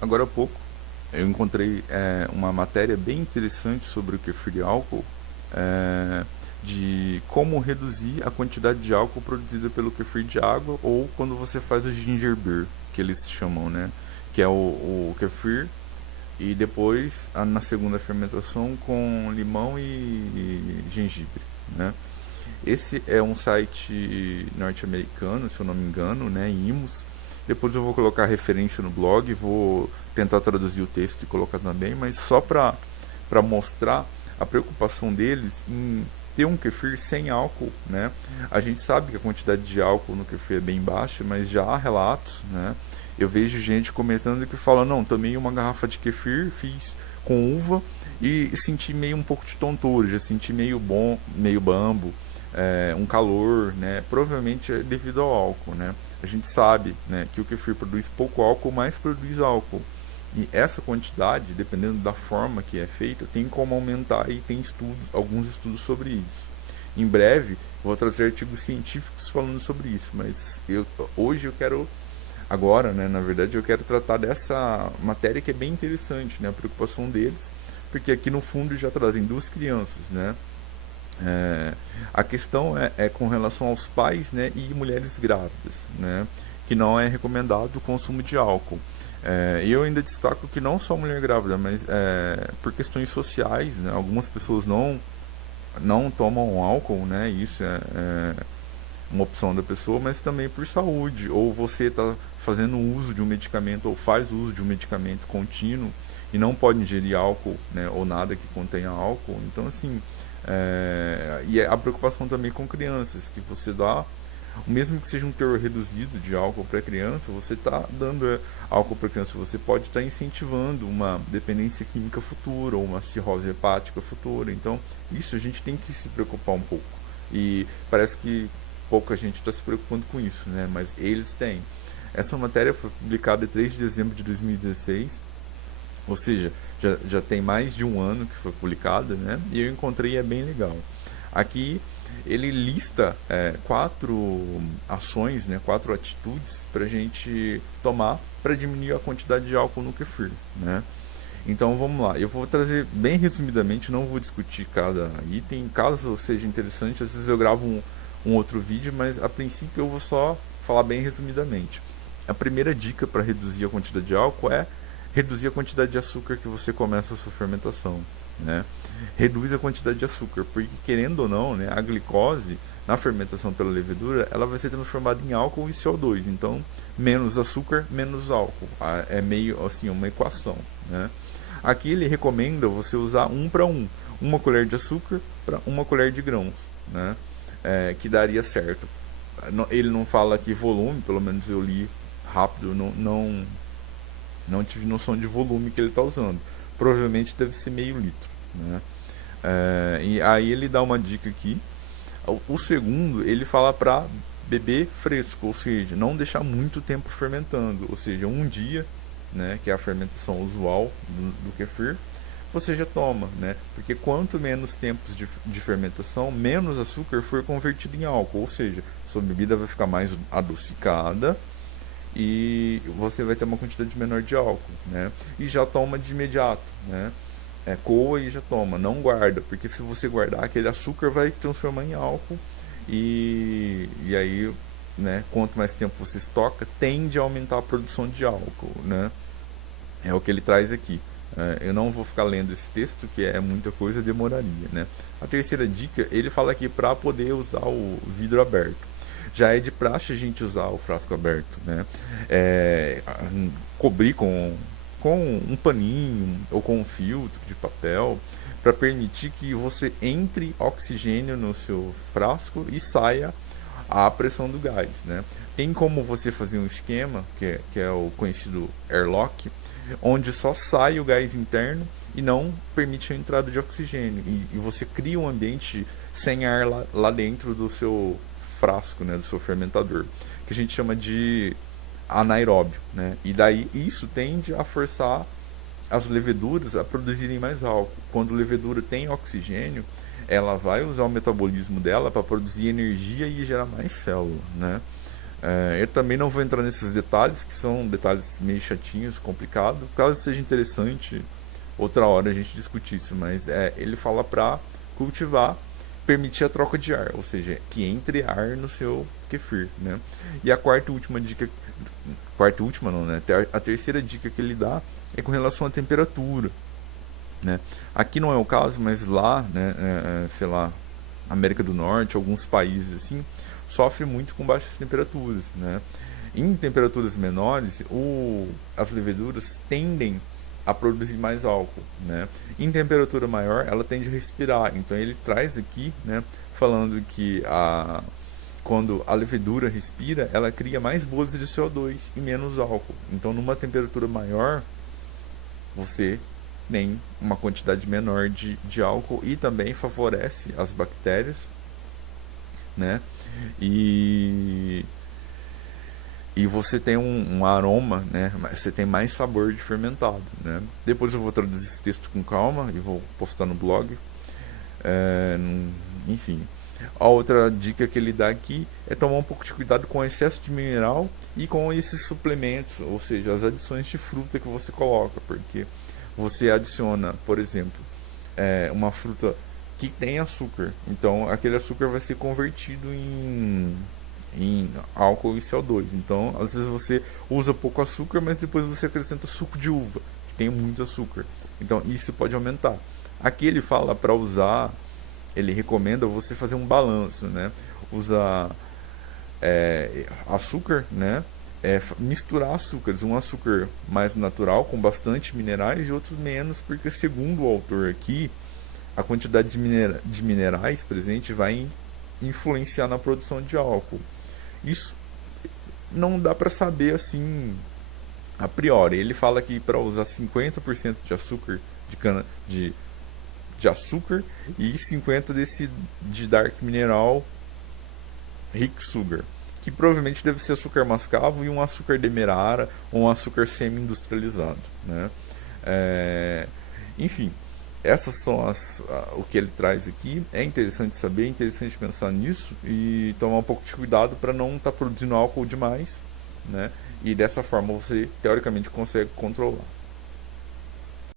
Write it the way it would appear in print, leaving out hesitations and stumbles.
Agora há pouco eu encontrei uma matéria bem interessante sobre o kefir de álcool, é, de como reduzir a quantidade de álcool produzida pelo kefir de água ou quando você faz o ginger beer, que eles chamam, né? Que é o kefir e depois na segunda fermentação com limão e gengibre, né? Esse é um site norte-americano, se eu não me engano, né, em Imus. Depois eu vou colocar a referência no blog, vou tentar traduzir o texto e colocar também, mas só para mostrar a preocupação deles em ter um kefir sem álcool, né? A gente sabe que a quantidade de álcool no kefir é bem baixa, mas já há relatos, né? Eu vejo gente comentando que fala, não, tomei uma garrafa de kefir, fiz com uva e senti meio um pouco de tontura, já senti meio bom, meio bambo, um calor, né? Provavelmente é devido ao álcool, né? A gente sabe, né, que o kefir produz pouco álcool, mas produz álcool. E essa quantidade, dependendo da forma que é feita, tem como aumentar e tem estudos, alguns estudos sobre isso. Em breve, vou trazer artigos científicos falando sobre isso, mas hoje eu quero, agora, né, na verdade, eu quero tratar dessa matéria que é bem interessante, né, a preocupação deles, porque aqui no fundo já trazem duas crianças, né, é, a questão é com relação aos pais, né, e mulheres grávidas, né, que não é recomendado o consumo de álcool. E eu ainda destaco que não só mulher grávida, mas por questões sociais, né, algumas pessoas não tomam álcool, né, isso é uma opção da pessoa, mas também por saúde, ou você está fazendo uso de um medicamento ou faz uso de um medicamento contínuo e não pode ingerir álcool, né, ou nada que contenha álcool. Então, assim, e a preocupação também com crianças, que você dá, mesmo que seja um teor reduzido de álcool para criança, você está dando álcool para criança, você pode estar incentivando uma dependência química futura ou uma cirrose hepática futura. Então, isso a gente tem que se preocupar um pouco. E parece que pouca gente está se preocupando com isso, né? Mas eles têm. Essa matéria foi publicada em 3 de dezembro de 2016, ou seja, já tem mais de um ano que foi publicada, né? E eu encontrei e é bem legal. Aqui ele lista quatro ações, né? Quatro atitudes para a gente tomar para diminuir a quantidade de álcool no kefir, né? Então vamos lá, eu vou trazer bem resumidamente, não vou discutir cada item, caso seja interessante, às vezes eu gravo um outro vídeo, mas a princípio eu vou só falar bem resumidamente. A primeira dica para reduzir a quantidade de álcool é reduzir a quantidade de açúcar que você começa a sua fermentação, né? Reduz a quantidade de açúcar, porque querendo ou não, né, a glicose na fermentação pela levedura, ela vai ser transformada em álcool e CO2. Então, menos açúcar, menos álcool. É meio assim uma equação, né? Aqui ele recomenda você usar 1 para 1, uma colher de açúcar para uma colher de grãos, né? Que daria certo. Ele não fala aqui volume, pelo menos eu li rápido, não tive noção de volume que ele está usando. Provavelmente deve ser meio litro, né? E aí ele dá uma dica aqui. O segundo, ele fala para beber fresco, ou seja, não deixar muito tempo fermentando, ou seja, um dia, né, que é a fermentação usual do kefir, você já toma, né? Porque quanto menos tempos de fermentação, menos açúcar for convertido em álcool, ou seja, sua bebida vai ficar mais adocicada e você vai ter uma quantidade menor de álcool, né? E já toma de imediato, né? Coa e já toma, não guarda, porque se você guardar, aquele açúcar vai transformar em álcool e aí, né, quanto mais tempo você estoca, tende a aumentar a produção de álcool, né? É o que ele traz aqui. Eu não vou ficar lendo esse texto, que é muita coisa, demoraria, né? A terceira dica, ele fala aqui para poder usar o vidro aberto. Já é de praxe a gente usar o frasco aberto, né? É, cobrir com um paninho ou com um filtro de papel para permitir que você entre oxigênio no seu frasco e saia a pressão do gás, né? Tem como você fazer um esquema, que é o conhecido airlock, onde só sai o gás interno e não permite a entrada de oxigênio. E você cria um ambiente sem ar lá dentro do seu frasco, né, do seu fermentador, que a gente chama de anaeróbio, né? E daí isso tende a forçar as leveduras a produzirem mais álcool. Quando a levedura tem oxigênio, ela vai usar o metabolismo dela para produzir energia e gerar mais célula, né? Eu também não vou entrar nesses detalhes, que são detalhes meio chatinhos, complicados. Caso seja interessante, outra hora a gente discutir isso, mas ele fala para cultivar, permitir a troca de ar, ou seja, que entre ar no seu kefir, né? E a quarta e última dica, quarta e última não, né? A terceira dica que ele dá é com relação à temperatura, né? Aqui não é o caso, mas lá, né, sei lá, América do Norte, alguns países assim, sofre muito com baixas temperaturas, né? Em temperaturas menores, as leveduras tendem a produzir mais álcool, né? Em temperatura maior, ela tende a respirar. Então ele traz aqui, né, falando que quando a levedura respira, ela cria mais bolhas de CO2 e menos álcool. Então, numa temperatura maior, você tem uma quantidade menor de álcool e também favorece as bactérias, né? E, e você tem um aroma, né? Você tem mais sabor de fermentado, né? Depois eu vou traduzir esse texto com calma e vou postar no blog. É, enfim, a outra dica que ele dá aqui é tomar um pouco de cuidado com o excesso de mineral e com esses suplementos, ou seja, as adições de fruta que você coloca, porque você adiciona, por exemplo, uma fruta que tem açúcar, então aquele açúcar vai ser convertido em álcool e CO2. Então, às vezes você usa pouco açúcar, mas depois você acrescenta suco de uva, que tem muito açúcar. Então, isso pode aumentar. Aqui ele fala para usar, ele recomenda você fazer um balanço, né? Usar açúcar, né? Misturar açúcares, um açúcar mais natural com bastante minerais e outros menos, porque segundo o autor aqui, a quantidade de minerais presente vai influenciar na produção de álcool. Isso não dá para saber assim a priori. Ele fala que para usar 50% de açúcar de cana de açúcar e 50 desse de dark mineral Rick Sugar, que provavelmente deve ser açúcar mascavo e um açúcar demerara ou um açúcar semi-industrializado, né? Enfim, essas são o que ele traz aqui. É interessante saber, é interessante pensar nisso e tomar um pouco de cuidado para não estar produzindo álcool demais, né? E dessa forma você teoricamente consegue controlar.